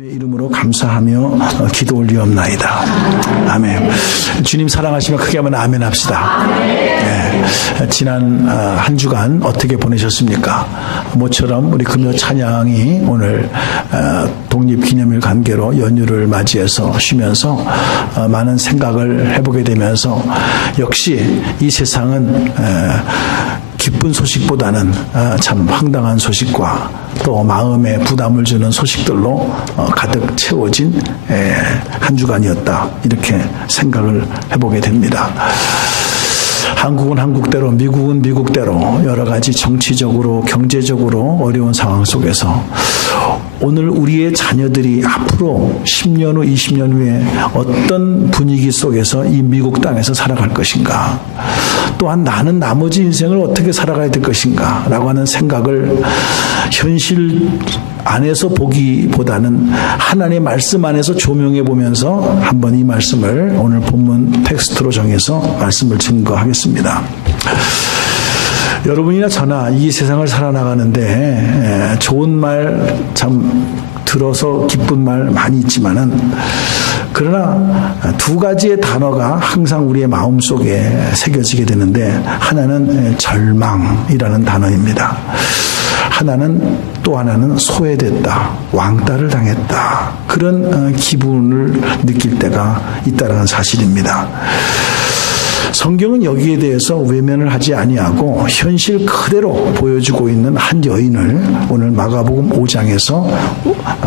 이름으로 감사하며 기도 올리옵나이다. 아멘. 주님 사랑하시면 크게 한번 아멘 합시다. 네. 지난 한 주간 어떻게 보내셨습니까? 모처럼 우리 금요 찬양이 오늘 독립기념일 관계로 연휴를 맞이해서 쉬면서 많은 생각을 해보게 되면서 역시 이 세상은 기쁜 소식보다는 참 황당한 소식과 또 마음에 부담을 주는 소식들로 가득 채워진 한 주간이었다. 이렇게 생각을 해보게 됩니다. 한국은 한국대로, 미국은 미국대로 여러 가지 정치적으로, 경제적으로 어려운 상황 속에서 오늘 우리의 자녀들이 앞으로 10년 후, 20년 후에 어떤 분위기 속에서 이 미국 땅에서 살아갈 것인가, 또한 나는 나머지 인생을 어떻게 살아가야 될 것인가 라고 하는 생각을 현실 안에서 보기보다는 하나님의 말씀 안에서 조명해 보면서 한번 이 말씀을 오늘 본문 텍스트로 정해서 말씀을 증거하겠습니다. 여러분이나 저나 이 세상을 살아나가는데 좋은 말 참 들어서 기쁜 말 많이 있지만은, 그러나 두 가지의 단어가 항상 우리의 마음속에 새겨지게 되는데, 하나는 절망이라는 단어입니다. 또 하나는 소외됐다, 왕따를 당했다, 그런 기분을 느낄 때가 있다는 사실입니다. 성경은 여기에 대해서 외면을 하지 아니하고 현실 그대로 보여주고 있는 한 여인을 오늘 마가복음 5장에서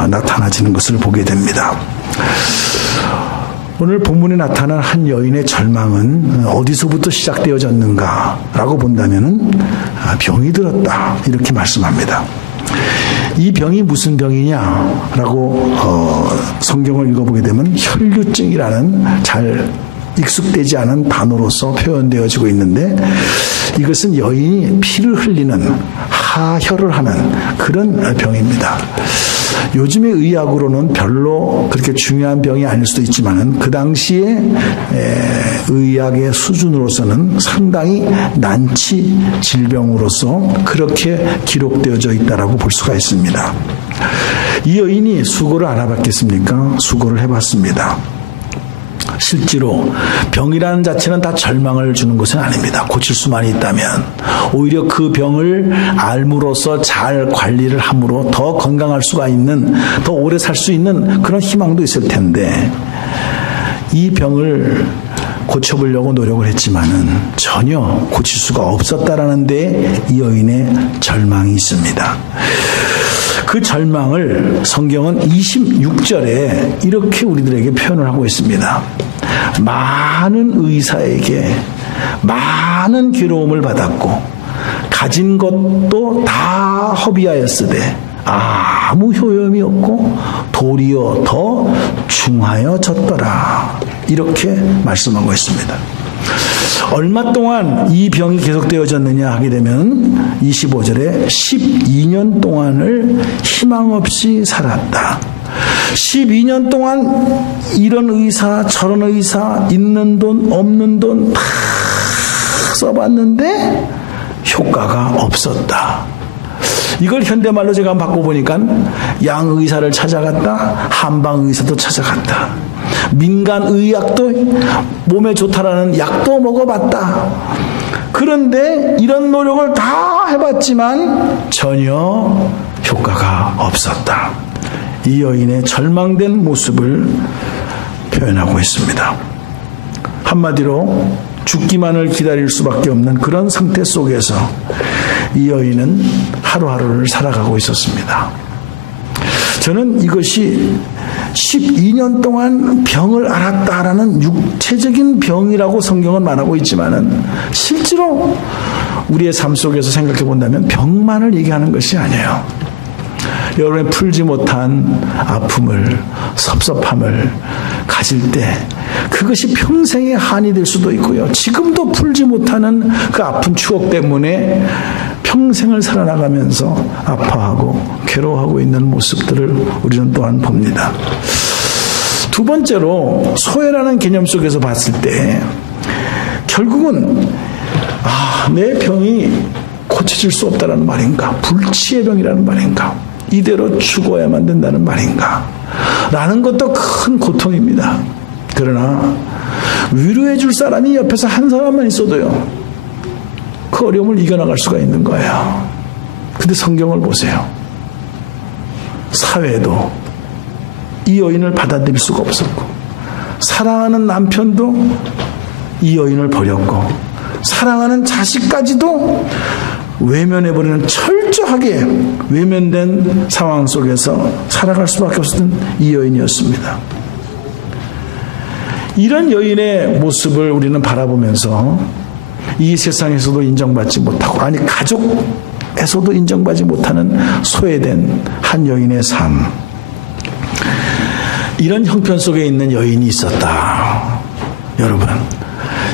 나타나지는 것을 보게 됩니다. 오늘 본문에 나타난 한 여인의 절망은 어디서부터 시작되어졌는가라고 본다면은 병이 들었다, 이렇게 말씀합니다. 이 병이 무슨 병이냐라고 성경을 읽어보게 되면 혈류증이라는 잘 익숙되지 않은 단어로서 표현되어지고 있는데, 이것은 여인이 피를 흘리는, 하혈을 하는 그런 병입니다. 요즘의 의학으로는 별로 그렇게 중요한 병이 아닐 수도 있지만 그 당시에 의학의 수준으로서는 상당히 난치 질병으로서 그렇게 기록되어져 있다라고 볼 수가 있습니다. 이 여인이 수고를 안 해봤겠습니까? 수고를 해봤습니다. 실제로 병이라는 자체는 다 절망을 주는 것은 아닙니다. 고칠 수만 있다면 오히려 그 병을 알므로써 잘 관리를 함으로 더 건강할 수가 있는, 더 오래 살 수 있는 그런 희망도 있을 텐데, 이 병을 고쳐보려고 노력을 했지만은 전혀 고칠 수가 없었다라는 데 이 여인의 절망이 있습니다. 그 절망을 성경은 26절에 이렇게 우리들에게 표현을 하고 있습니다. 많은 의사에게 많은 괴로움을 받았고 가진 것도 다 허비하였으되 아무 효험이 없고 도리어 더 중하여졌더라, 이렇게 말씀하고 있습니다. 얼마 동안 이 병이 계속되어졌느냐 하게 되면 25절에 12년 동안을 희망 없이 살았다. 12년 동안 이런 의사 저런 의사, 있는 돈 없는 돈 다 써봤는데 효과가 없었다. 이걸 현대말로 제가 한번 바꿔보니까 양의사를 찾아갔다, 한방의사도 찾아갔다, 민간의학도 몸에 좋다라는 약도 먹어봤다. 그런데 이런 노력을 다 해봤지만 전혀 효과가 없었다. 이 여인의 절망된 모습을 표현하고 있습니다. 한마디로 죽기만을 기다릴 수밖에 없는 그런 상태 속에서 이 여인은 하루하루를 살아가고 있었습니다. 저는 이것이 12년 동안 병을 앓았다라는 육체적인 병이라고 성경은 말하고 있지만은 실제로 우리의 삶 속에서 생각해 본다면 병만을 얘기하는 것이 아니에요. 여러분의 풀지 못한 아픔을, 섭섭함을 가질 때 그것이 평생의 한이 될 수도 있고요, 지금도 풀지 못하는 그 아픈 추억 때문에 평생을 살아나가면서 아파하고 괴로워하고 있는 모습들을 우리는 또한 봅니다. 두 번째로 소외라는 개념 속에서 봤을 때 결국은 내 병이 고쳐질 수 없다는 말인가, 불치의 병이라는 말인가, 이대로 죽어야만 된다는 말인가? 라는 것도 큰 고통입니다. 그러나 위로해 줄 사람이 옆에서 한 사람만 있어도요, 그 어려움을 이겨나갈 수가 있는 거예요. 근데 성경을 보세요. 사회도 이 여인을 받아들일 수가 없었고, 사랑하는 남편도 이 여인을 버렸고, 사랑하는 자식까지도 외면해버리는, 철저하게 외면된 상황 속에서 살아갈 수밖에 없었던 이 여인이었습니다. 이런 여인의 모습을 우리는 바라보면서 이 세상에서도 인정받지 못하고, 아니 가족에서도 인정받지 못하는 소외된 한 여인의 삶, 이런 형편 속에 있는 여인이 있었다. 여러분,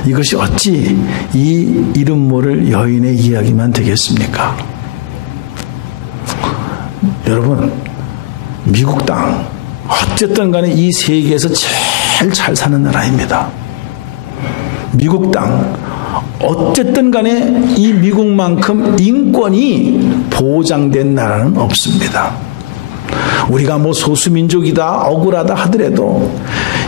이것이 어찌 이 이름 모를 여인의 이야기만 되겠습니까? 여러분, 미국 땅, 어쨌든 간에 이 세계에서 제일 잘 사는 나라입니다. 미국 땅, 어쨌든 간에 이 미국만큼 인권이 보장된 나라는 없습니다. 우리가 뭐 소수민족이다, 억울하다 하더라도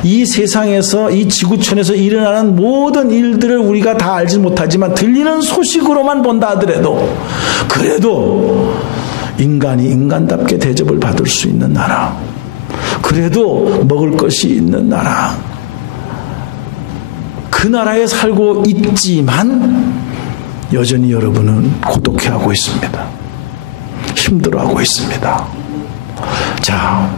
이 세상에서, 이 지구촌에서 일어나는 모든 일들을 우리가 다 알지 못하지만 들리는 소식으로만 본다 하더라도, 그래도 인간이 인간답게 대접을 받을 수 있는 나라, 그래도 먹을 것이 있는 나라, 그 나라에 살고 있지만 여전히 여러분은 고독해하고 있습니다. 힘들어하고 있습니다. 자,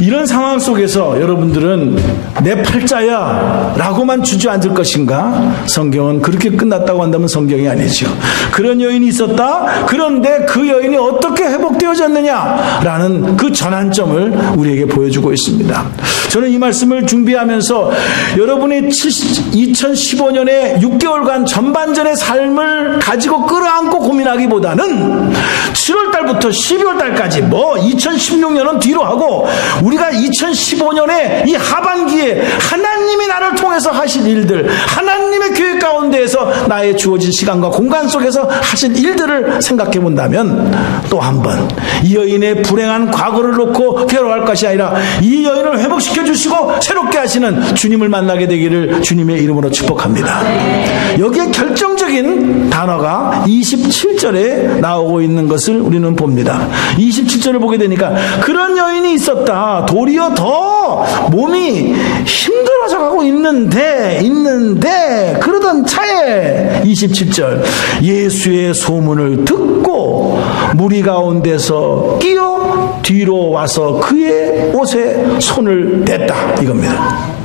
이런 상황 속에서 여러분들은 내 팔자야 라고만 주저앉을 것인가? 성경은 그렇게 끝났다고 한다면 성경이 아니죠. 그런 여인이 있었다. 그런데 그 여인이 어떻게 회복되어졌느냐 라는 그 전환점을 우리에게 보여주고 있습니다. 저는 이 말씀을 준비하면서 여러분이 2015년에 6개월간 전반전의 삶을 가지고 끌어안고 고민하기보다는 7월달부터 12월달까지, 뭐 2016년은 뒤로 하고 우리가 2015년에 이 하반기에 하나님이 나를 통해서 하실 일들, 하나님의 계획 가운데에서 나의 주어진 시간과 공간 속에서 하신 일들을 생각해 본다면, 또 한 번 이 여인의 불행한 과거를 놓고 괴로워할 것이 아니라 이 여인을 회복시켜 주시고 새롭게 하시는 주님을 만나게 되기를 주님의 이름으로 축복합니다. 여기에 결정적인 단어가 27절에 나오고 있는 것을 우리는 봅니다. 27절을 보게 되니까, 그런 여인이 있었다. 도리어 더 몸이 힘들어져 가고 있는데 그러던 차에 27절, 예수의 소문을 듣고 무리 가운데서 끼어 뒤로 와서 그의 옷에 손을 댔다, 이겁니다.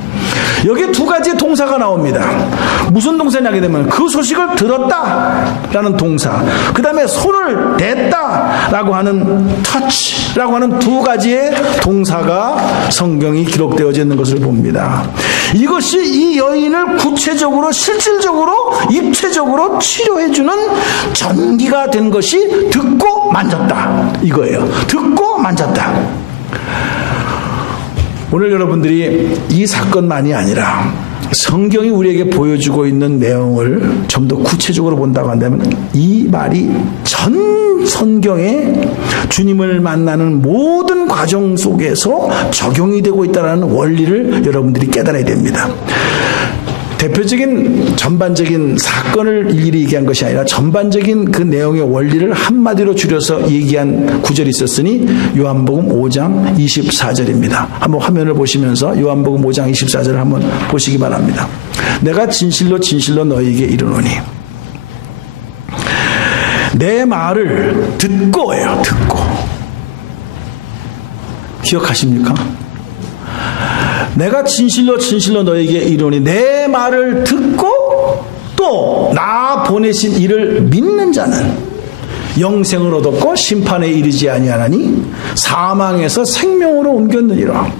여기에 두 가지의 동사가 나옵니다. 무슨 동사냐게 되면 그 소식을 들었다 라는 동사, 그 다음에 손을 댔다 라고 하는 touch라고 하는 두 가지의 동사가 성경이 기록되어져 있는 것을 봅니다. 이것이 이 여인을 구체적으로, 실질적으로, 입체적으로 치료해주는 전기가 된 것이 듣고 만졌다, 이거예요. 듣고 만졌다. 오늘 여러분들이 이 사건만이 아니라 성경이 우리에게 보여주고 있는 내용을 좀 더 구체적으로 본다고 한다면, 이 말이 전 성경에 주님을 만나는 모든 과정 속에서 적용이 되고 있다는 원리를 여러분들이 깨달아야 됩니다. 대표적인 전반적인 사건을 일일이 얘기한 것이 아니라 전반적인 그 내용의 원리를 한마디로 줄여서 얘기한 구절이 있었으니 요한복음 5장 24절입니다. 한번 화면을 보시면서 요한복음 5장 24절을 한번 보시기 바랍니다. 내가 진실로 진실로 너희에게 이르노니, 내 말을 듣고예요. 듣고. 기억하십니까? 내가 진실로 진실로 너에게 이르노니, 내 말을 듣고 또 나 보내신 이를 믿는 자는 영생을 얻었고 심판에 이르지 아니하나니 사망에서 생명으로 옮겼느니라.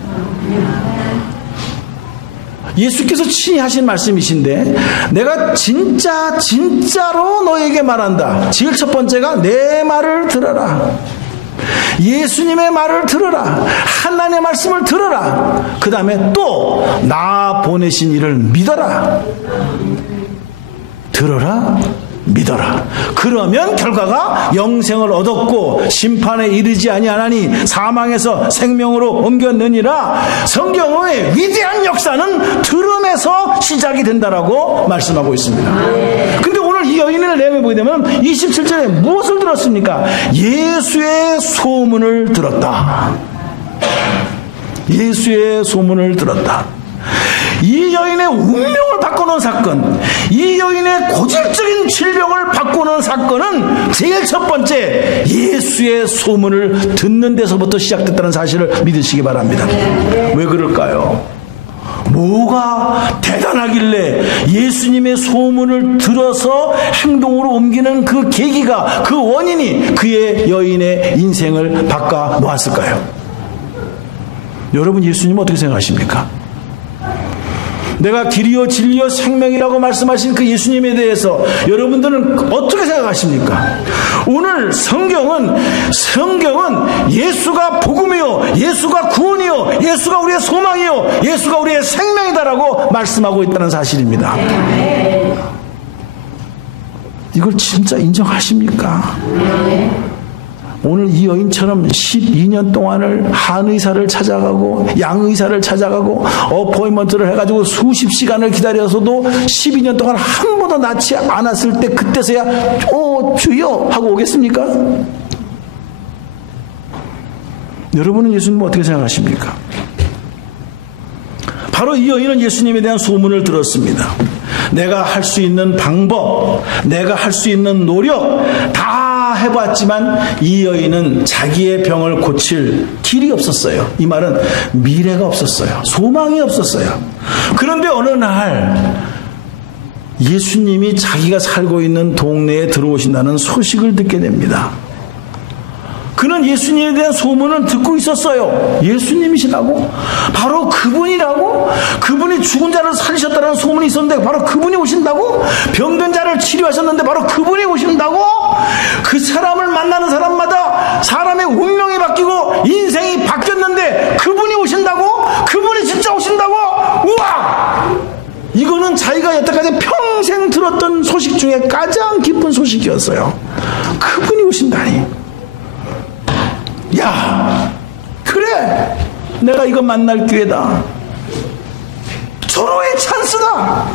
예수께서 친히 하신 말씀이신데, 내가 진짜로 너에게 말한다. 제일 첫 번째가 내 말을 들어라. 예수님의 말을 들어라. 하나님의 말씀을 들어라. 그 다음에 또 나 보내신 이를 믿어라. 들어라, 믿어라. 그러면 결과가 영생을 얻었고 심판에 이르지 아니하나니 사망에서 생명으로 옮겼느니라. 성경의 위대한 역사는 들음에서 시작이 된다라고 말씀하고 있습니다. 근데 오늘 이 여인을 내용해보게 되면 27절에 무엇을 들었습니까? 예수의 소문을 들었다. 예수의 소문을 들었다. 이 여인의 운명을 바꾸는 사건, 이 여인의 고질적인 질병을 바꾸는 사건은 제일 첫 번째 예수의 소문을 듣는 데서부터 시작됐다는 사실을 믿으시기 바랍니다. 왜 그럴까요? 뭐가 대단하길래 예수님의 소문을 들어서 행동으로 옮기는 그 계기가, 그 원인이 그의 여인의 인생을 바꿔 놓았을까요? 여러분, 예수님은 어떻게 생각하십니까? 내가 길이요 진리요 생명이라고 말씀하신 그 예수님에 대해서 여러분들은 어떻게 생각하십니까? 오늘 성경은 예수가 복음이요, 예수가 구원이요, 예수가 우리의 소망이요, 예수가 우리의 생명이다라고 말씀하고 있다는 사실입니다. 이걸 진짜 인정하십니까? 오늘 이 여인처럼 12년 동안을 한의사를 찾아가고 양의사를 찾아가고 어포인먼트를 해가지고 수십 시간을 기다려서도 12년 동안 한 번도 낫지 않았을 때 그때서야 주여 하고 오겠습니까? 여러분은 예수님 어떻게 생각하십니까? 바로 이 여인은 예수님에 대한 소문을 들었습니다. 내가 할 수 있는 방법, 내가 할 수 있는 노력 다 해봤지만 이 여인은 자기의 병을 고칠 길이 없었어요. 이 말은 미래가 없었어요. 소망이 없었어요. 그런데 어느 날 예수님이 자기가 살고 있는 동네에 들어오신다는 소식을 듣게 됩니다. 그는 예수님에 대한 소문을 듣고 있었어요. 예수님이시라고? 바로 그분이라고? 그분이 죽은 자를 살리셨다는 소문이 있었는데 바로 그분이 오신다고? 병든 자를 치료하셨는데 바로 그분이 오신다고? 그 사람을 만나는 사람마다 사람의 운명이 바뀌고 인생이 바뀌었는데 그분이 오신다고? 그분이 진짜 오신다고? 우와! 이거는 자기가 여태까지 평생 들었던 소식 중에 가장 기쁜 소식이었어요. 그분이 오신다니. 야, 그래, 내가 이거 만날 기회다. 절호의 찬스다.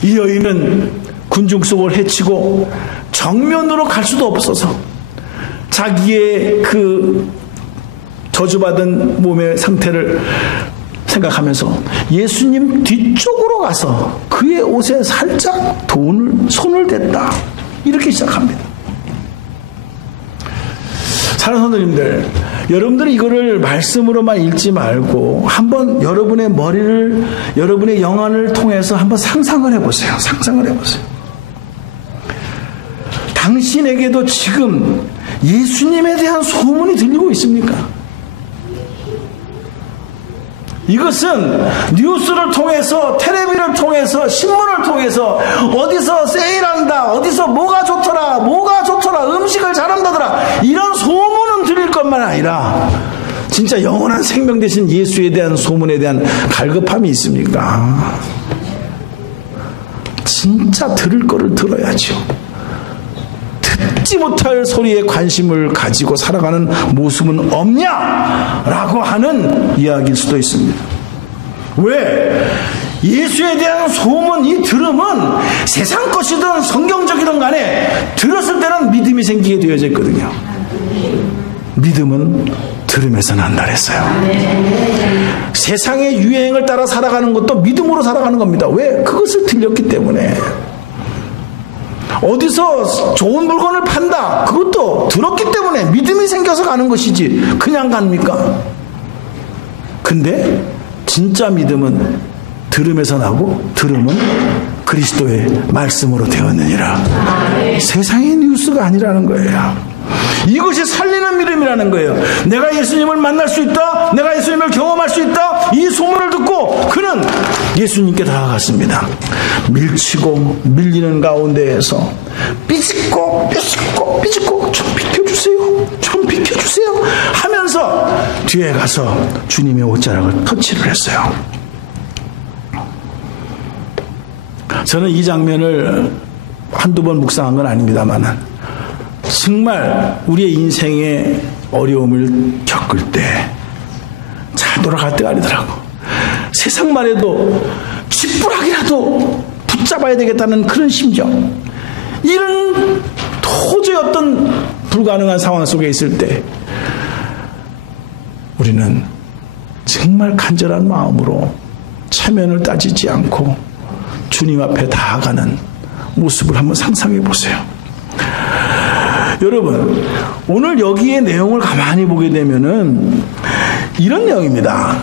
이 여인은 군중 속을 헤치고 정면으로 갈 수도 없어서 자기의 그 저주받은 몸의 상태를 생각하면서 예수님 뒤쪽으로 가서 그의 옷에 살짝 손을 댔다. 이렇게 시작합니다. 사랑하는 성도님들, 여러분들이 이거를 말씀으로만 읽지 말고 한번 여러분의 머리를, 여러분의 영안을 통해서 한번 상상을 해보세요. 상상을 해보세요. 당신에게도 지금 예수님에 대한 소문이 들리고 있습니까? 이것은 뉴스를 통해서, 텔레비를 통해서, 신문을 통해서 어디서 세일한다, 어디서 뭐가 좋더라, 음식을 잘한다더라, 이런 소문은 들릴 것만 아니라 진짜 영원한 생명 되신 예수에 대한 소문에 대한 갈급함이 있습니까? 진짜 들을 거를 들어야죠. 듣지 못할 소리에 관심을 가지고 살아가는 모습은 없냐라고 하는 이야기일 수도 있습니다. 왜? 예수에 대한 소문, 이 들음은 세상 것이든 성경적이든 간에 들었을 때는 믿음이 생기게 되어져 있거든요. 믿음은 들음에서 난다 그랬어요. 세상의 유행을 따라 살아가는 것도 믿음으로 살아가는 겁니다. 왜? 그것을 들렸기 때문에. 어디서 좋은 물건을 판다, 그것도 들었기 때문에 믿음이 생겨서 가는 것이지 그냥 갑니까? 근데 진짜 믿음은 들음에서 나고 들음은 그리스도의 말씀으로 되었느니라. 세상의 뉴스가 아니라는 거예요. 이것이 살리는 믿음이라는 거예요. 내가 예수님을 만날 수 있다, 내가 예수님을 경험할 수 있다, 이 소문을 듣고 그는 예수님께 다가갔습니다. 밀치고 밀리는 가운데에서 삐짓고 좀 비켜주세요 하면서 뒤에 가서 주님의 옷자락을 터치를 했어요. 저는 이 장면을 한두 번 묵상한 건 아닙니다만은 정말 우리의 인생에 어려움을 겪을 때 잘 돌아갈 때가 아니더라고. 세상만 해도 쥐뿌락이라도 붙잡아야 되겠다는 그런 심정, 이런 도저히 어떤 불가능한 상황 속에 있을 때 우리는 정말 간절한 마음으로 체면을 따지지 않고 주님 앞에 나아가는 모습을 한번 상상해 보세요. 여러분, 오늘 여기에 내용을 가만히 보게 되면은 이런 내용입니다.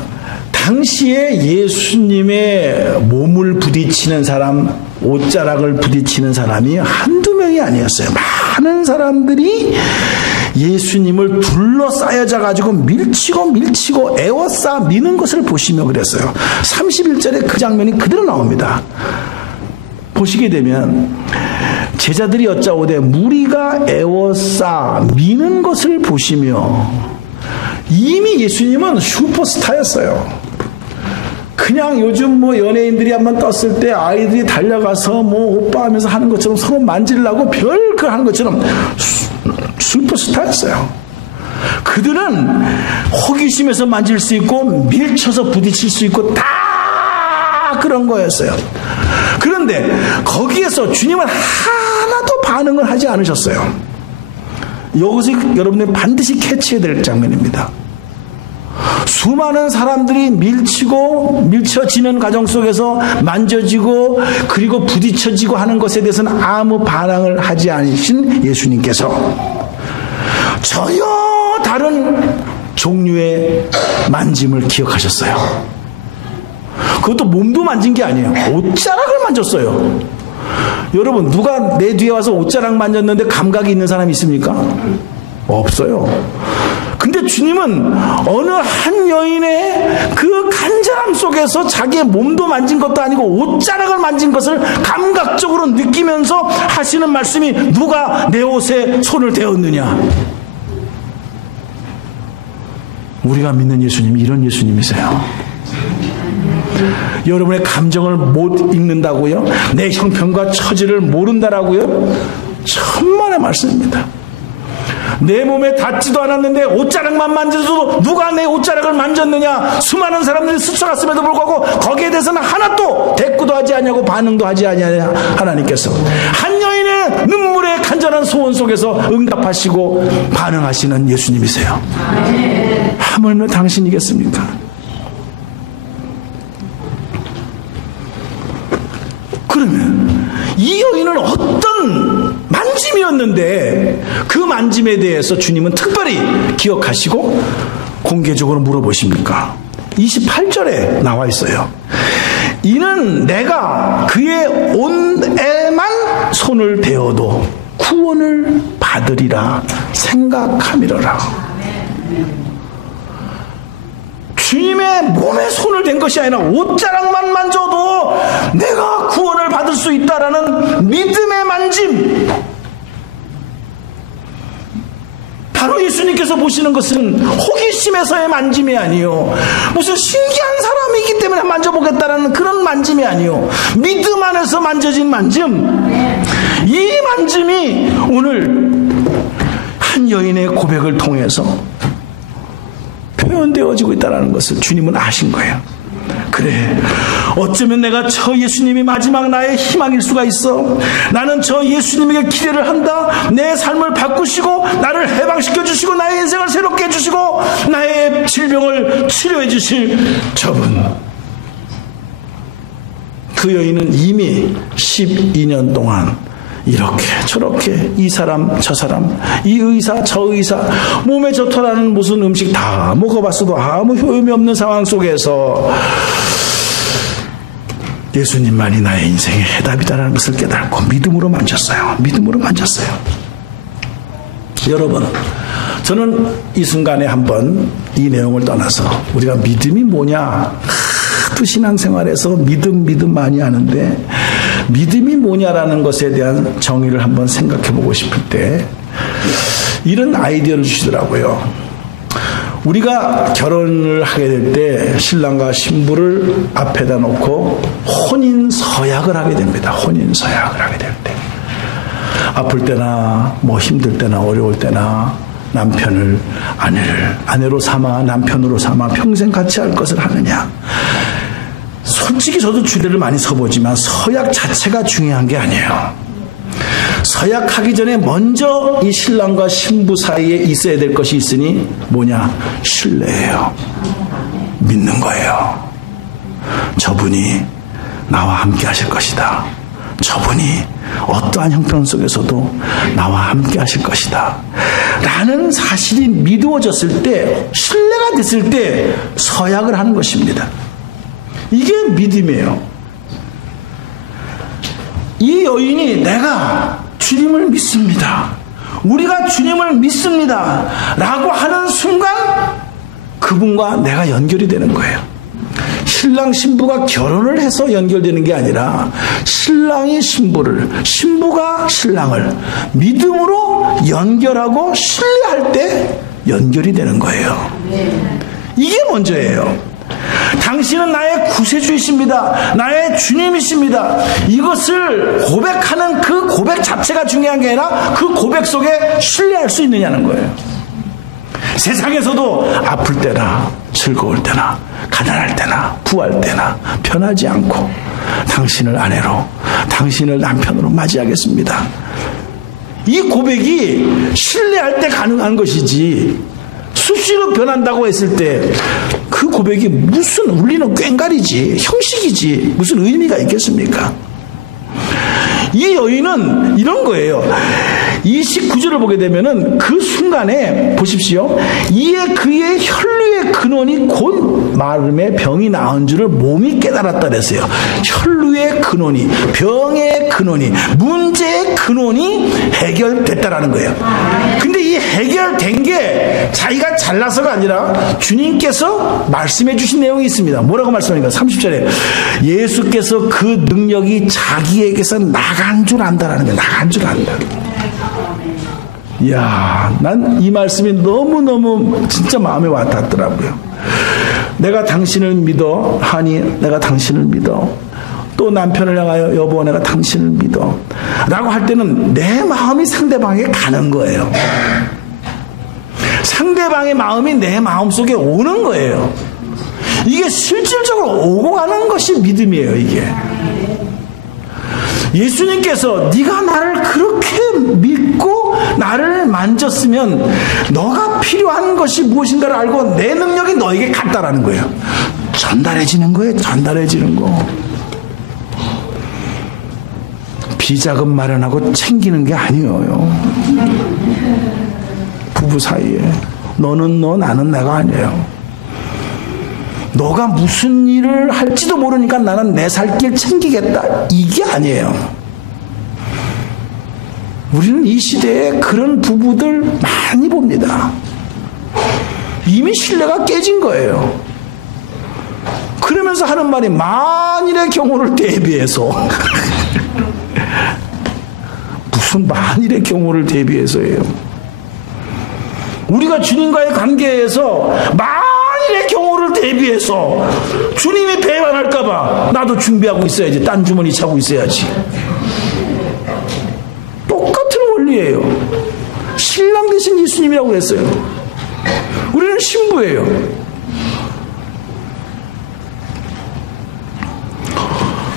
당시에 예수님의 몸을 부딪히는 사람, 옷자락을 부딪히는 사람이 한두 명이 아니었어요. 많은 사람들이 예수님을 둘러싸여져 가지고 밀치고 에워싸 미는 것을 보시며 그랬어요. 31절에 그 장면이 그대로 나옵니다. 보시게 되면 제자들이 여짜오되 무리가 에워싸 미는 것을 보시며, 이미 예수님은 슈퍼스타였어요. 그냥 요즘 뭐 연예인들이 한번 떴을 때 아이들이 달려가서 뭐 오빠 하면서 하는 것처럼 서로 만지려고 별걸 하는 것처럼 슈퍼스타였어요. 그들은 호기심에서 만질 수 있고 밀쳐서 부딪힐 수 있고 다 그런 거였어요. 그런데 거기에서 주님은 하나도 반응을 하지 않으셨어요. 여기서 여러분들이 반드시 캐치해야 될 장면입니다. 수많은 사람들이 밀쳐지는 과정 속에서 만져지고 그리고 부딪혀지고 하는 것에 대해서는 아무 반응을 하지 않으신 예수님께서 전혀 다른 종류의 만짐을 기억하셨어요. 그것도 몸도 만진 게 아니에요. 옷자락을 만졌어요. 여러분, 누가 내 뒤에 와서 옷자락 만졌는데 감각이 있는 사람이 있습니까? 없어요. 근데 주님은 어느 한 여인의 그 간절함 속에서 자기의 몸도 만진 것도 아니고 옷자락을 만진 것을 감각적으로 느끼면서 하시는 말씀이, 누가 내 옷에 손을 대었느냐. 우리가 믿는 예수님이 이런 예수님이세요. 여러분의 감정을 못 읽는다고요? 내 형편과 처지를 모른다라고요? 천만의 말씀입니다. 내 몸에 닿지도 않았는데 옷자락만 만져도 누가 내 옷자락을 만졌느냐. 수많은 사람들이 스쳐갔음에도 불구하고 거기에 대해서는 하나도 대꾸도 하지 않냐고 반응도 하지 않냐. 하나님께서 한 여인의 눈물의 간절한 소원 속에서 응답하시고 반응하시는 예수님이세요. 하물며 당신이겠습니까? 그러면 이 여인은 어떤 만짐이었는데 그 만짐에 대해서 주님은 특별히 기억하시고 공개적으로 물어보십니까? 28절에 나와 있어요. 이는 내가 그의 옷에만 손을 대어도 구원을 받으리라 생각함이로라. 주님의 몸에 손을 댄 것이 아니라 옷자락만 만져도 내가 구원을 받을 수 있다라는 믿음의 만짐. 바로 예수님께서 보시는 것은 호기심에서의 만짐이 아니요, 무슨 신기한 사람이기 때문에 만져보겠다라는 그런 만짐이 아니요, 믿음 안에서 만져진 만짐. 이 만짐이 오늘 한 여인의 고백을 통해서 표현되어지고 있다는 것을 주님은 아신 거예요. 그래, 어쩌면 내가 저 예수님이 마지막 나의 희망일 수가 있어. 나는 저 예수님에게 기대를 한다. 내 삶을 바꾸시고 나를 해방시켜 주시고 나의 인생을 새롭게 해주시고 나의 질병을 치료해 주실 저분. 그 여인은 이미 12년 동안 이렇게 저렇게 이 사람 저 사람, 이 의사 저 의사, 몸에 좋더라는 무슨 음식 다 먹어봤어도 아무 효험이 없는 상황 속에서 예수님만이 나의 인생의 해답이다라는 것을 깨닫고 믿음으로 만졌어요. 믿음으로 만졌어요. 여러분, 저는 이 순간에 한번 이 내용을 떠나서 우리가 믿음이 뭐냐, 하도 신앙생활에서 믿음 많이 하는데 믿음이 뭐냐라는 것에 대한 정의를 한번 생각해 보고 싶을 때 이런 아이디어를 주시더라고요. 우리가 결혼을 하게 될 때 신랑과 신부를 앞에다 놓고 혼인서약을 하게 됩니다. 혼인서약을 하게 될 때 아플 때나 뭐 힘들 때나 어려울 때나 남편을 아내로 삼아 남편으로 삼아 평생 같이 할 것을 하느냐. 솔직히 저도 주례를 많이 서보지만 서약 자체가 중요한 게 아니에요. 서약하기 전에 먼저 이 신랑과 신부 사이에 있어야 될 것이 있으니 뭐냐? 신뢰예요. 믿는 거예요. 저분이 나와 함께 하실 것이다. 저분이 어떠한 형편 속에서도 나와 함께 하실 것이다 라는 사실이 믿어졌을 때, 신뢰가 됐을 때 서약을 하는 것입니다. 이게 믿음이에요. 이 여인이 내가 주님을 믿습니다, 우리가 주님을 믿습니다 라고 하는 순간 그분과 내가 연결이 되는 거예요. 신랑 신부가 결혼을 해서 연결되는 게 아니라 신랑이 신부를, 신부가 신랑을 믿음으로 연결하고 신뢰할 때 연결이 되는 거예요. 이게 먼저예요. 당신은 나의 구세주이십니다, 나의 주님이십니다, 이것을 고백하는 그 고백 자체가 중요한 게 아니라 그 고백 속에 신뢰할 수 있느냐는 거예요. 세상에서도 아플 때나 즐거울 때나 가난할 때나 부할 때나 변하지 않고 당신을 아내로, 당신을 남편으로 맞이하겠습니다, 이 고백이 신뢰할 때 가능한 것이지, 수시로 변한다고 했을 때 그 고백이 무슨, 우리는 꽹가리지, 형식이지 무슨 의미가 있겠습니까? 이 여인은 이런 거예요. 29절을 보게 되면은 그 순간에 보십시오. 이에 그의 혈루의 근원이 곧 마름의 병이 나은 줄을 몸이 깨달았다 그랬어요. 혈루의 근원이, 병의 근원이, 문제의 근원이 해결됐다라는 거예요. 근데 이 해결된 게 자기가 잘나서가 아니라 주님께서 말씀해 주신 내용이 있습니다. 뭐라고 말씀하니까 30절에 예수께서 그 능력이 자기에게서 나간 줄 안다라는 거예요. 나간 줄 안다. 이야, 난 이 말씀이 너무너무 진짜 마음에 와닿더라고요. 내가 당신을 믿어 하니 내가 당신을 믿어, 또 남편을 향하여 여보 내가 당신을 믿어 라고 할 때는 내 마음이 상대방에게 가는 거예요. 상대방의 마음이 내 마음속에 오는 거예요. 이게 실질적으로 오고 가는 것이 믿음이에요. 이게 예수님께서 네가 나를 그렇게 믿고 나를 만졌으면 너가 필요한 것이 무엇인가를 알고 내 능력이 너에게 갔다라는 거예요. 전달해지는 거예요. 전달해지는 거. 비자금 마련하고 챙기는 게 아니에요. 부부 사이에 너는 너 나는 내가 아니에요. 너가 무슨 일을 할지도 모르니까 나는 내 살 길 챙기겠다, 이게 아니에요. 우리는 이 시대에 그런 부부들 많이 봅니다. 이미 신뢰가 깨진 거예요. 그러면서 하는 말이 만일의 경우를 대비해서 무슨 만일의 경우를 대비해서예요. 우리가 주님과의 관계에서 만일의 경우를 대비해서 주님이 배반할까봐 나도 준비하고 있어야지, 딴 주머니 차고 있어야지. 똑같은 원리예요. 신랑 대신 예수님이라고 했어요. 우리는 신부예요.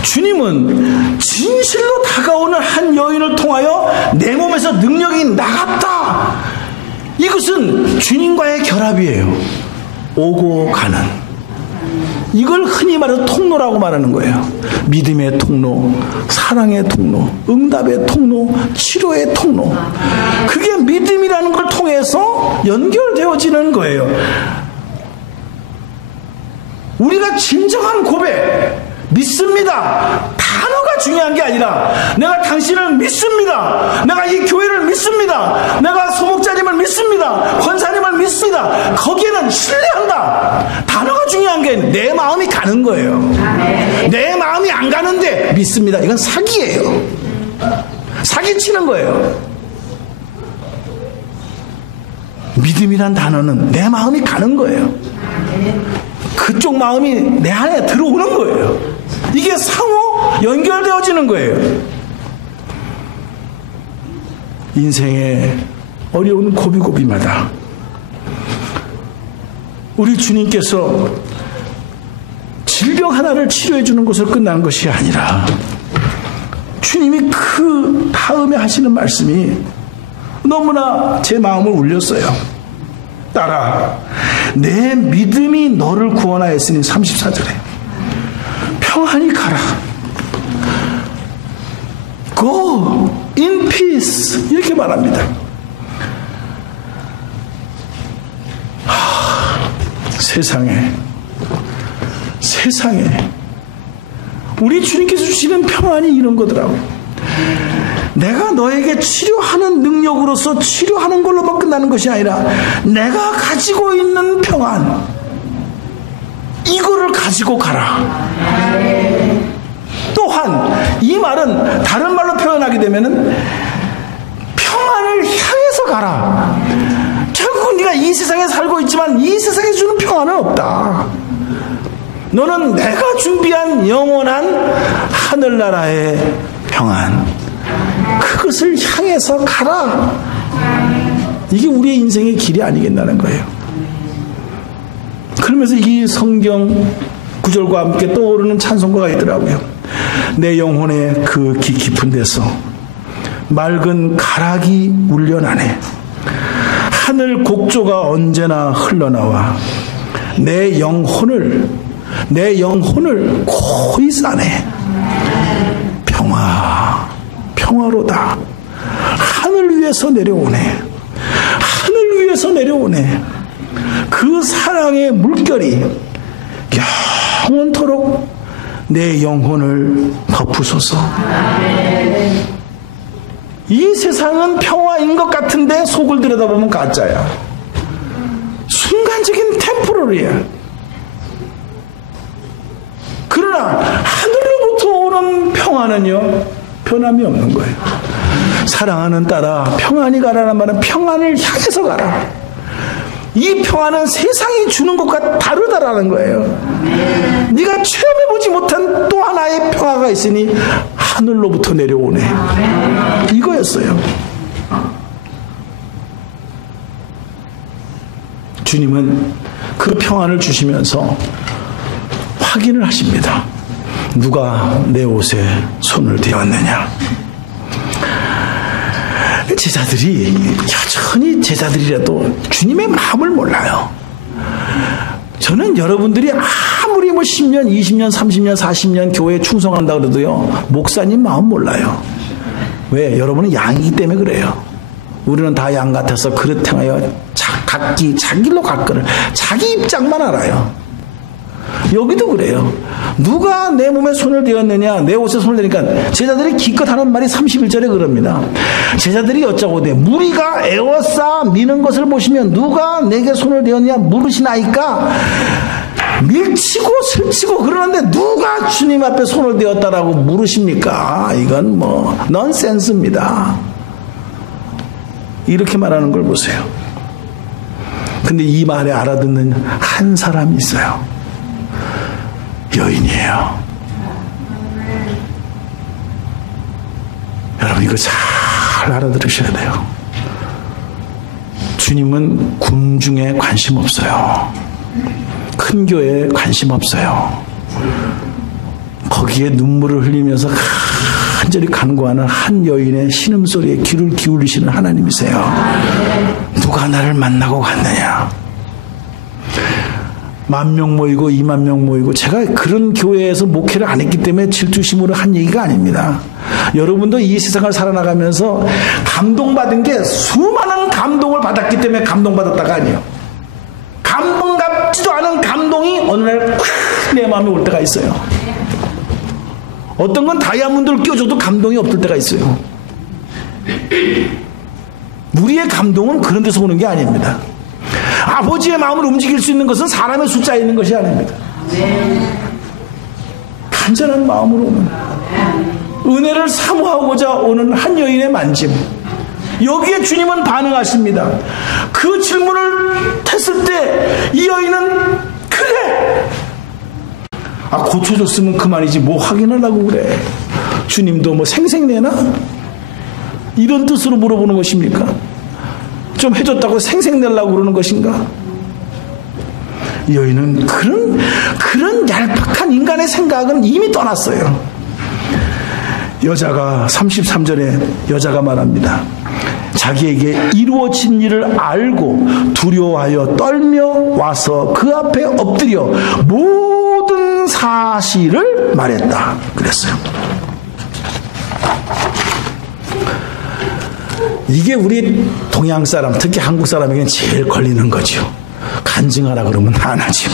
주님은 진실로 다가오는 한 여인을 통하여 내 몸에서 능력이 나갔다, 이것은 주님과의 결합이에요. 오고 가는, 이걸 흔히 말해서 통로라고 말하는 거예요. 믿음의 통로, 사랑의 통로, 응답의 통로, 치료의 통로. 그게 믿음이라는 걸 통해서 연결되어지는 거예요. 우리가 진정한 고백, 믿습니다, 단어가 중요한 게 아니라 내가 당신을 믿습니다, 내가 이 교회를 믿습니다, 내가 소목자님을 믿습니다, 권사님을 믿습니다, 거기에는 신뢰한다, 단어가 중요한 게 내 마음이 가는 거예요. 내 마음이 안 가는데 믿습니다, 이건 사기예요. 사기치는 거예요. 믿음이란 단어는 내 마음이 가는 거예요. 그쪽 마음이 내 안에 들어오는 거예요. 이게 상호 연결되어지는 거예요. 인생의 어려운 고비고비마다 우리 주님께서 질병 하나를 치료해 주는 것으로 끝나는 것이 아니라 주님이 그 다음에 하시는 말씀이 너무나 제 마음을 울렸어요. 딸아, 내 믿음이 너를 구원하였으니 34절에 평안히 가라. Go in peace 이렇게 말합니다. 세상에 우리 주님께서 주시는 평안이 이런 거더라고요. 내가 너에게 치료하는 능력으로서 치료하는 걸로만 끝나는 것이 아니라 내가 가지고 있는 평안, 이거를 가지고 가라. 또한 이 말은 다른 말로 표현하게 되면은 평안을 향해서 가라. 결국 네가 이 세상에 살고 있지만 이 세상에 주는 평안은 없다. 너는 내가 준비한 영원한 하늘나라의 평안, 그것을 향해서 가라. 이게 우리의 인생의 길이 아니겠다는 거예요. 그러면서 이 성경 구절과 함께 떠오르는 찬송가가 있더라고요. 내 영혼의 그 깊은 데서 맑은 가락이 울려나네. 하늘 곡조가 언제나 흘러나와 내 영혼을 고이 싸네. 평화로다. 하늘 위에서 내려오네. 그 사랑의 물결이 영원토록 내 영혼을 덮으소서. 이 세상은 평화인 것 같은데 속을 들여다보면 가짜야. 순간적인 템포러리야. 그러나 하늘로부터 오는 평안은요, 변함이 없는 거예요. 사랑하는 딸아, 평안히 가라는 말은 평안을 향해서 가라. 이 평안은 세상이 주는 것과 다르다라는 거예요. 네가 체험해보지 못한 또 하나의 평화가 있으니 하늘로부터 내려오네. 이거였어요. 주님은 그 평안을 주시면서 확인을 하십니다. 누가 내 옷에 손을 대었느냐. 제자들이라도 주님의 마음을 몰라요. 저는 여러분들이 아무리 10년, 20년, 30년, 40년 교회에 충성한다 그래도요, 목사님 마음 몰라요. 왜? 여러분은 양이기 때문에 그래요. 우리는 다 양 같아서 그릇 행하여 각기 자기 길로 갈 거를 자기 입장만 알아요. 여기도 그래요. 누가 내 몸에 손을 대었느냐, 내 옷에 손을 대니까 제자들이 기껏 하는 말이 31절에 그럽니다. 제자들이 여짜오되 무리가 애워싸 미는 것을 보시면 누가 내게 손을 대었느냐 물으시나이까. 밀치고 슬치고 그러는데 누가 주님 앞에 손을 대었다라고 물으십니까? 이건 넌센스입니다. 이렇게 말하는 걸 보세요. 근데 이 말에 알아듣는 한 사람이 있어요. 여인이에요. 여러분 이거 잘 알아들으셔야 돼요. 주님은 궁중에 관심 없어요. 큰 교회에 관심 없어요. 거기에 눈물을 흘리면서 간절히 간구하는 한 여인의 신음소리에 귀를 기울이시는 하나님이세요. 누가 나를 만나고 갔느냐. 10,000명 모이고 20,000명 모이고, 제가 그런 교회에서 목회를 안 했기 때문에 질투심으로 한 얘기가 아닙니다. 여러분도 이 세상을 살아나가면서 감동받은 게 수많은 감동을 받았기 때문에 감동받았다가 아니에요. 감동 같지도 않은 감동이 어느 날 내 마음에 올 때가 있어요. 어떤 건 다이아몬드를 끼워줘도 감동이 없을 때가 있어요. 우리의 감동은 그런 데서 오는 게 아닙니다. 아버지의 마음을 움직일 수 있는 것은 사람의 숫자에 있는 것이 아닙니다. 간절한 마음으로 오는, 은혜를 사모하고자 오는 한 여인의 만짐, 여기에 주님은 반응하십니다. 그 질문을 했을 때 이 여인은 그래, 고쳐줬으면 그만이지 뭐 확인하려고 그래. 주님도 생색내나? 이런 뜻으로 물어보는 것입니까? 좀 해줬다고 생색내려고 그러는 것인가? 여인은 그런 얄팍한 인간의 생각은 이미 떠났어요. 여자가 33절에 여자가 말합니다. 자기에게 이루어진 일을 알고 두려워하여 떨며 와서 그 앞에 엎드려 모든 사실을 말했다 그랬어요. 이게 우리 동양 사람, 특히 한국 사람에게는 제일 걸리는 거죠. 간증하라 그러면 안 하죠.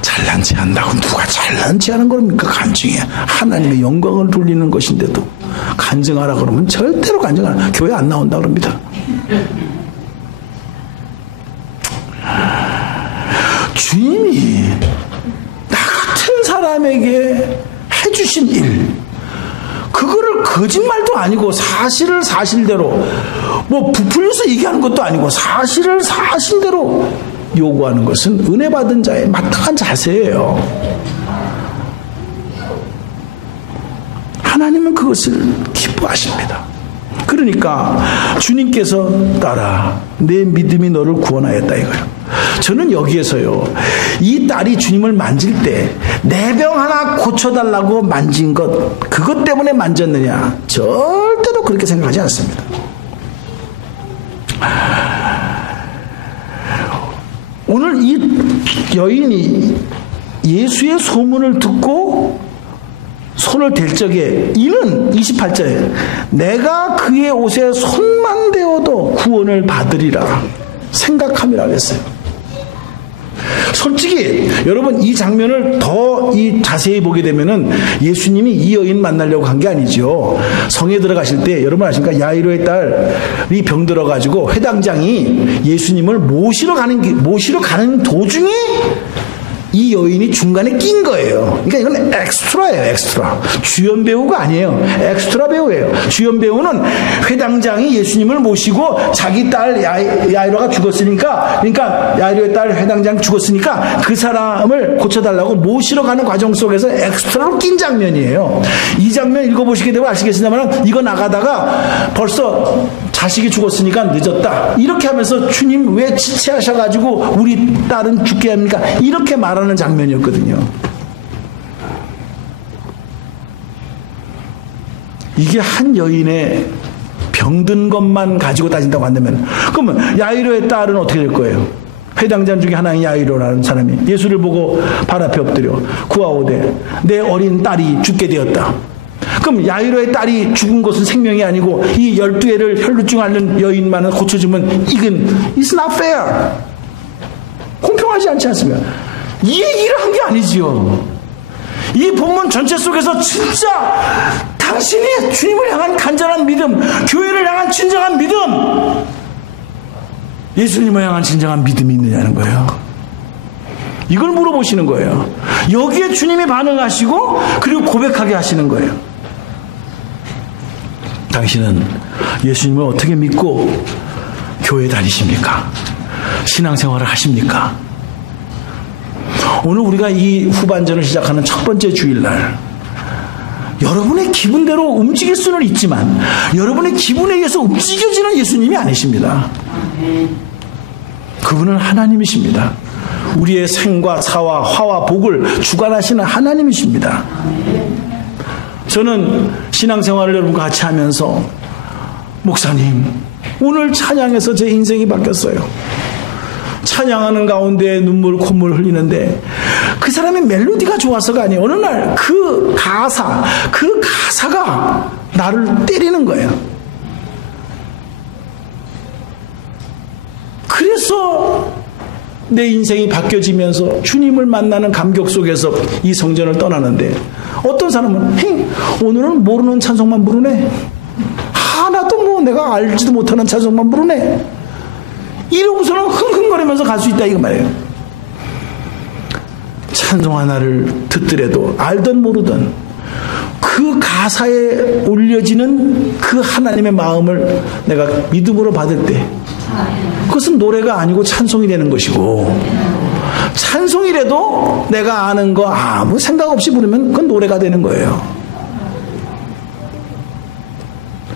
잘난 체 한다고 누가 잘난 체 하는 겁니까? 간증해. 하나님의 영광을 돌리는 것인데도 간증하라 그러면 절대로 간증 안 해요. 교회 안 나온다 그럽니다. 주님이 나 같은 사람에게 해주신 일, 그거를 거짓말도 아니고 사실을 사실대로, 뭐 부풀려서 얘기하는 것도 아니고 사실을 사실대로 요구하는 것은 은혜 받은 자의 마땅한 자세예요. 하나님은 그것을 기뻐하십니다. 그러니까 주님께서 따라 내 믿음이 너를 구원하였다 이거예요. 저는 여기에서요, 이 딸이 주님을 만질 때 내 병 하나 고쳐달라고 만진 것, 그것 때문에 만졌느냐, 절대로 그렇게 생각하지 않습니다. 오늘 이 여인이 예수의 소문을 듣고 손을 댈 적에 이는 28절에 내가 그의 옷에 손만 대어도 구원을 받으리라 생각함이라 그랬어요. 솔직히 여러분, 이 장면을 더 자세히 보게 되면은 예수님이 이 여인 만나려고 한 게 아니죠. 성에 들어가실 때 여러분 아십니까? 야이로의 딸이 병들어가지고 회당장이 예수님을 모시러 가는 도중에 이 여인이 중간에 낀 거예요. 그러니까 이건 엑스트라예요, 엑스트라. 주연 배우가 아니에요. 엑스트라 배우예요. 주연 배우는 회당장이 예수님을 모시고 자기 딸 야이로가 죽었으니까, 그러니까 야이로의 딸 회당장 죽었으니까 그 사람을 고쳐달라고 모시러 가는 과정 속에서 엑스트라로 낀 장면이에요. 이 장면 읽어보시게 되면 아시겠습니다만, 이거 나가다가 벌써 자식이 죽었으니까 늦었다, 이렇게 하면서 주님 왜 지체하셔가지고 우리 딸은 죽게 합니까? 이렇게 말하는 장면이었거든요. 이게 한 여인의 병든 것만 가지고 따진다고 한다면, 그러면 야이로의 딸은 어떻게 될 거예요? 회당장 중에 하나인 야이로라는 사람이 예수를 보고 발 앞에 엎드려 구하오되 내 어린 딸이 죽게 되었다. 그럼 야이로의 딸이 죽은 것은 생명이 아니고 이 12개를 혈루증 앓는 여인만은 고쳐주면 이건 it's not fair, 공평하지 않지 않습니까? 이 얘기를 한 게 아니지요. 이 본문 전체 속에서 진짜 당신이 주님을 향한 간절한 믿음, 교회를 향한 진정한 믿음, 예수님을 향한 진정한 믿음이 있느냐는 거예요. 이걸 물어보시는 거예요. 여기에 주님이 반응하시고 그리고 고백하게 하시는 거예요. 당신은 예수님을 어떻게 믿고 교회 다니십니까? 신앙생활을 하십니까? 오늘 우리가 이 후반전을 시작하는 첫 번째 주일날, 여러분의 기분대로 움직일 수는 있지만 여러분의 기분에 의해서 움직여지는 예수님이 아니십니다. 그분은 하나님이십니다. 우리의 생과 사와 화와 복을 주관하시는 하나님이십니다. 저는 신앙생활을 여러분과 같이 하면서, 목사님, 오늘 찬양에서 제 인생이 바뀌었어요. 찬양하는 가운데 눈물 콧물 흘리는데 그 사람의 멜로디가 좋아서가 아니에요. 어느 날 그 가사가 나를 때리는 거예요. 그래서 내 인생이 바뀌어지면서 주님을 만나는 감격 속에서 이 성전을 떠나는데, 어떤 사람은 오늘은 모르는 찬송만 부르네, 하나도 뭐 내가 알지도 못하는 찬송만 부르네, 이러고서는 흥흥거리면서 갈 수 있다 이거 말이에요. 찬송 하나를 듣더라도 알든 모르든 그 가사에 올려지는 그 하나님의 마음을 내가 믿음으로 받을 때, 그것은 노래가 아니고 찬송이 되는 것이고, 찬송이라도 내가 아는 거 아무 생각 없이 부르면 그건 노래가 되는 거예요.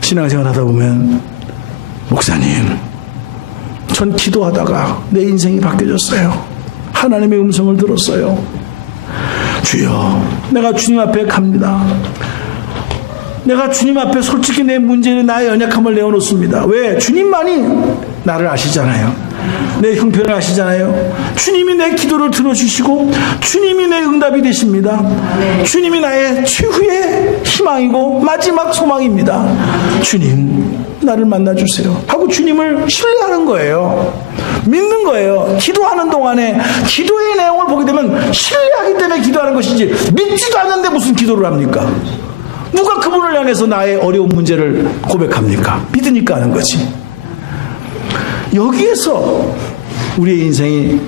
신앙생활 하다 보면 목사님, 전 기도하다가 내 인생이 바뀌어졌어요. 하나님의 음성을 들었어요. 주여, 내가 주님 앞에 갑니다. 내가 주님 앞에 솔직히 내 문제를, 나의 연약함을 내어놓습니다. 왜? 주님만이 나를 아시잖아요. 내 형편을 아시잖아요. 주님이 내 기도를 들어주시고 주님이 내 응답이 되십니다. 주님이 나의 최후의 희망이고 마지막 소망입니다. 주님, 나를 만나주세요 하고 주님을 신뢰하는 거예요. 믿는 거예요. 기도하는 동안에 기도의 내용을 보게 되면 신뢰하기 때문에 기도하는 것이지, 믿지도 않는데 무슨 기도를 합니까? 누가 그분을 향해서 나의 어려운 문제를 고백합니까? 믿으니까 하는 거지. 여기에서 우리의 인생이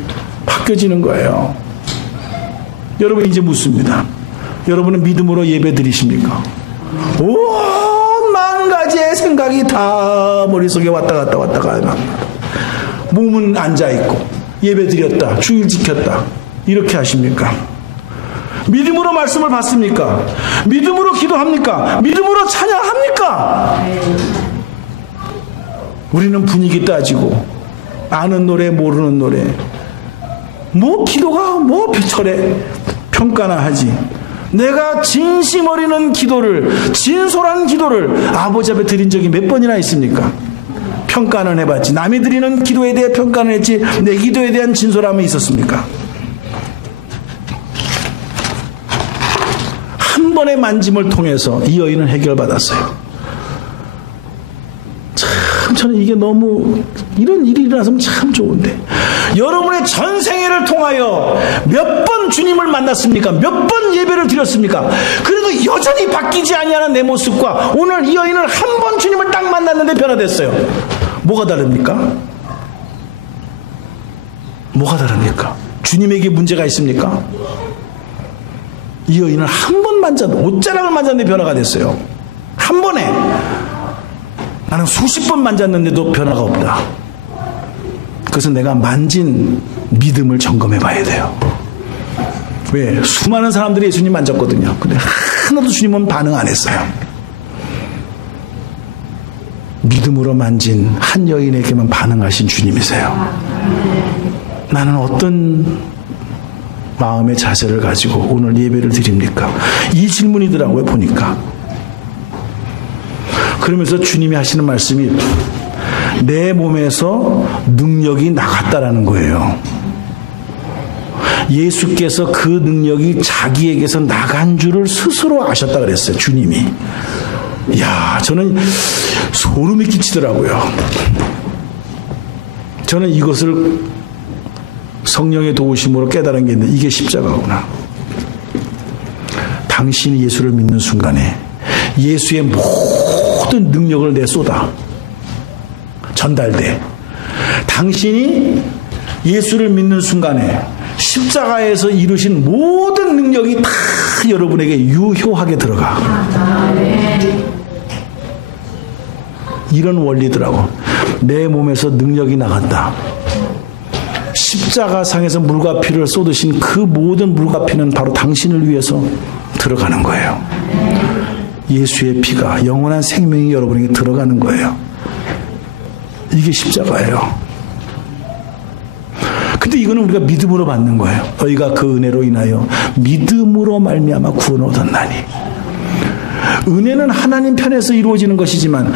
바뀌어지는 거예요. 여러분, 이제 묻습니다. 여러분은 믿음으로 예배 드리십니까? 온 만 가지의 생각이 다 머릿속에 왔다 갔다 몸은 앉아있고 예배 드렸다, 주일 지켰다, 이렇게 하십니까? 믿음으로 말씀을 받습니까? 믿음으로 기도합니까? 믿음으로 찬양합니까? 우리는 분위기 따지고 아는 노래 모르는 노래, 뭐 기도가 뭐 철에 평가나 하지. 내가 진심 어리는 기도를, 진솔한 기도를 아버지 앞에 드린 적이 몇 번이나 있습니까? 평가는 해봤지. 남이 드리는 기도에 대해 평가는 했지, 내 기도에 대한 진솔함이 있었습니까? 한 번의 만짐을 통해서 이 여인은 해결받았어요. 참, 저는 이게 너무, 이런 일이 일어났으면 참 좋은데, 여러분의 전생애를 통하여 몇 번 주님을 만났습니까? 몇 번 예배를 드렸습니까? 그래도 여전히 바뀌지 아니하는 내 모습과 오늘 이 여인은 한 번 주님을 딱 만났는데 변화됐어요. 뭐가 다릅니까? 뭐가 다릅니까? 주님에게 문제가 있습니까? 이 여인은 한 번 만져도, 옷자락을 만졌는데 변화가 됐어요. 한 번에. 나는 수십 번 만졌는데도 변화가 없다. 그래서 내가 만진 믿음을 점검해 봐야 돼요. 왜? 수많은 사람들이 예수님 만졌거든요. 근데 하나도 주님은 반응 안 했어요. 믿음으로 만진 한 여인에게만 반응하신 주님이세요. 나는 어떤 마음의 자세를 가지고 오늘 예배를 드립니까? 이 질문이더라고요, 보니까. 그러면서 주님이 하시는 말씀이 내 몸에서 능력이 나갔다라는 거예요. 예수께서 그 능력이 자기에게서 나간 줄을 스스로 아셨다 그랬어요, 주님이. 이야, 저는 소름이 끼치더라고요. 저는 이것을 성령의 도우심으로 깨달은 게 있는데, 이게 십자가구나. 당신이 예수를 믿는 순간에 예수의 모든 능력을 내쏟아 전달돼. 당신이 예수를 믿는 순간에 십자가에서 이루신 모든 능력이 다 여러분에게 유효하게 들어가. 이런 원리더라고. 내 몸에서 능력이 나간다. 십자가상에서 물과 피를 쏟으신 그 모든 물과 피는 바로 당신을 위해서 들어가는 거예요. 예수의 피가, 영원한 생명이 여러분에게 들어가는 거예요. 이게 십자가예요. 근데 이거는 우리가 믿음으로 받는 거예요. 너희가 그 은혜로 인하여 믿음으로 말미암아 구원을 얻었나니. 은혜는 하나님 편에서 이루어지는 것이지만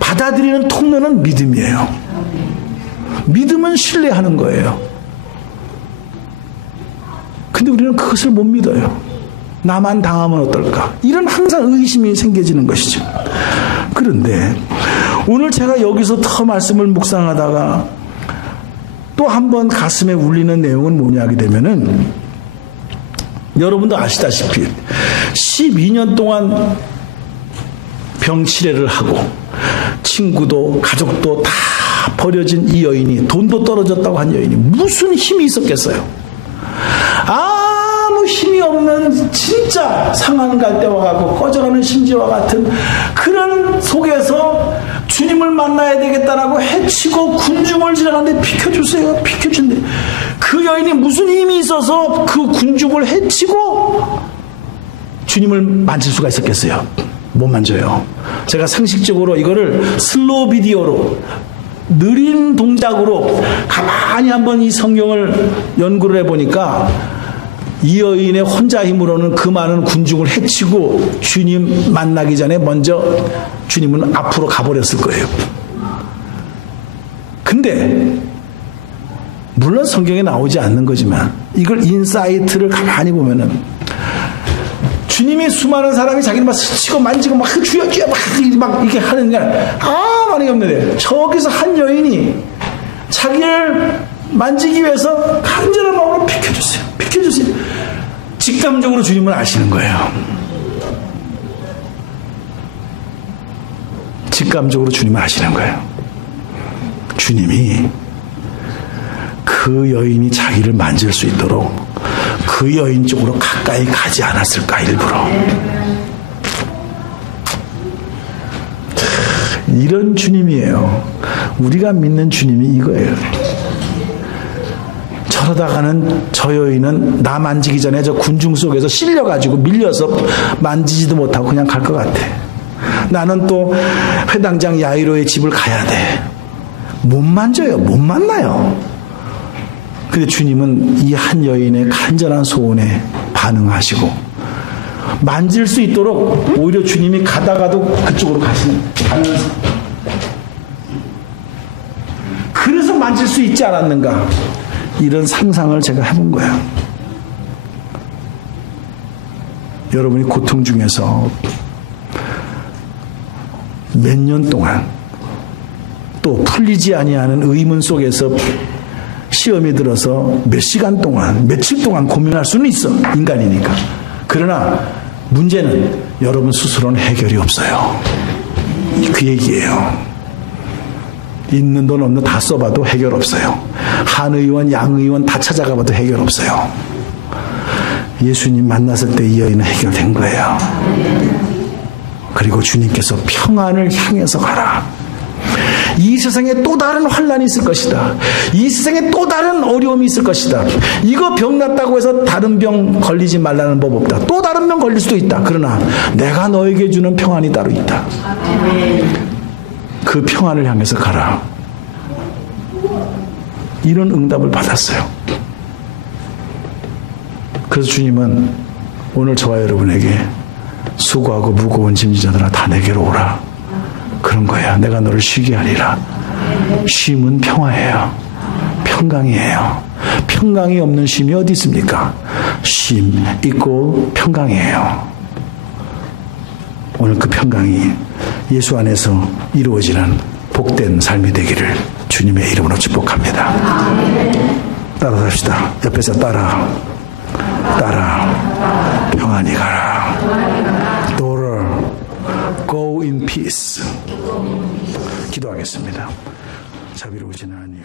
받아들이는 통로는 믿음이에요. 믿음은 신뢰하는 거예요. 근데 우리는 그것을 못 믿어요. 나만 당하면 어떨까? 이런 항상 의심이 생겨지는 것이죠. 그런데 오늘 제가 여기서 더 말씀을 묵상하다가 또 한 번 가슴에 울리는 내용은 뭐냐 하게 되면은, 여러분도 아시다시피 12년 동안 병치레를 하고 친구도 가족도 다 버려진 이 여인이, 돈도 떨어졌다고 한 여인이 무슨 힘이 있었겠어요? 아무 힘이 없는 진짜 상한 갈대와 같고 꺼져가는 심지와 같은 그런 속에서 주님을 만나야 되겠다라고 해치고 군중을 지나가는데 비켜주세요, 비켜준대. 그 여인이 무슨 힘이 있어서 그 군중을 해치고 주님을 만질 수가 있었겠어요? 못 만져요. 제가 상식적으로 이거를 슬로우 비디오로 느린 동작으로 가만히 한번 이 성경을 연구를 해보니까 이 여인의 혼자 힘으로는 그 많은 군중을 해치고 주님 만나기 전에 먼저 주님은 앞으로 가버렸을 거예요. 근데 물론 성경에 나오지 않는 거지만 이걸 인사이트를 가만히 보면은 주님이 수많은 사람이 자기를 막 스치고 만지고 막 주여 막 이렇게 하는 게 많이 없는데 저기서 한 여인이 자기를 만지기 위해서 간절한 마음으로 비켜주세요. 직감적으로 주님을 아시는 거예요. 직감적으로 주님을 아시는 거예요. 주님이 그 여인이 자기를 만질 수 있도록 그 여인 쪽으로 가까이 가지 않았을까 일부러. 이런 주님이에요. 우리가 믿는 주님이 이거예요. 저러다가는 저 여인은 나 만지기 전에 저 군중 속에서 실려가지고 밀려서 만지지도 못하고 그냥 갈 것 같아. 나는 또 회당장 야이로의 집을 가야 돼. 못 만져요. 못 만나요. 근데 주님은 이 한 여인의 간절한 소원에 반응하시고 만질 수 있도록 오히려 주님이 가다가도 그쪽으로 가면서 그래서 만질 수 있지 않았는가, 이런 상상을 제가 해본 거예요. 여러분이 고통 중에서 몇 년 동안 또 풀리지 아니하는 의문 속에서 시험이 들어서 몇 시간 동안, 며칠 동안 고민할 수는 있어. 인간이니까. 그러나 문제는 여러분 스스로는 해결이 없어요. 그 얘기예요. 있는 돈 없는 다 써봐도 해결 없어요. 한의원, 양의원 다 찾아가봐도 해결 없어요. 예수님 만났을 때 이 여인은 해결된 거예요. 그리고 주님께서 평안을 향해서 가라. 이 세상에 또 다른 환난이 있을 것이다. 이 세상에 또 다른 어려움이 있을 것이다. 이거 병 났다고 해서 다른 병 걸리지 말라는 법 없다. 또 다른 병 걸릴 수도 있다. 그러나 내가 너에게 주는 평안이 따로 있다. 그 평안을 향해서 가라. 이런 응답을 받았어요. 그래서 주님은 오늘 저와 여러분에게 수고하고 무거운 짐지자들아 다 내게로 오라. 그런 거야. 내가 너를 쉬게 하리라. 쉼은 평화예요. 평강이에요. 평강이 없는 쉼이 어디 있습니까? 쉼 있고 평강이에요. 오늘 그 평강이 예수 안에서 이루어지는 복된 삶이 되기를 주님의 이름으로 축복합니다. 따라 합시다. 옆에서 따라 평안히 가라. Daughter, go in peace. 기도하겠습니다. 자비로우신 하나님,